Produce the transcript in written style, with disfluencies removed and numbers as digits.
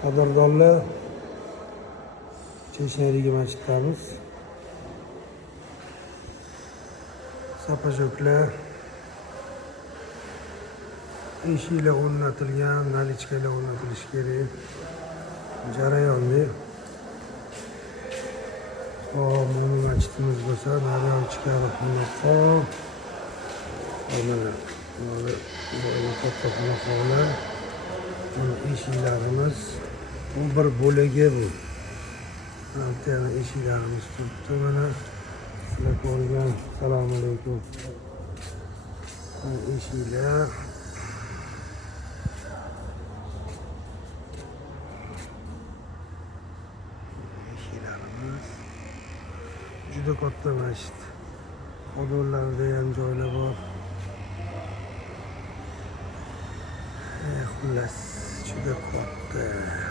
Qadrdonlar, Cheshnadagi masjiddamiz. Sapajoklar, eshiklar o'rnatilgan, nalichkalar o'rnatilishi kerak. Jarayonda. Hop, mana masjidimiz bo'lsa, naryoq chiqarib xonaqoh. Mana katta xonaqohlar. Mana eshiklarimiz. Bu bir bo'lagi bu. Yana eshiklarimiz turibdi mana. Sizlar ko'rgan. Assalomu alaykum. Eshiklar. Eshiklarimiz. Juda katta masjid. Xodimlarda ham joylar bor. Xullas, juda katta.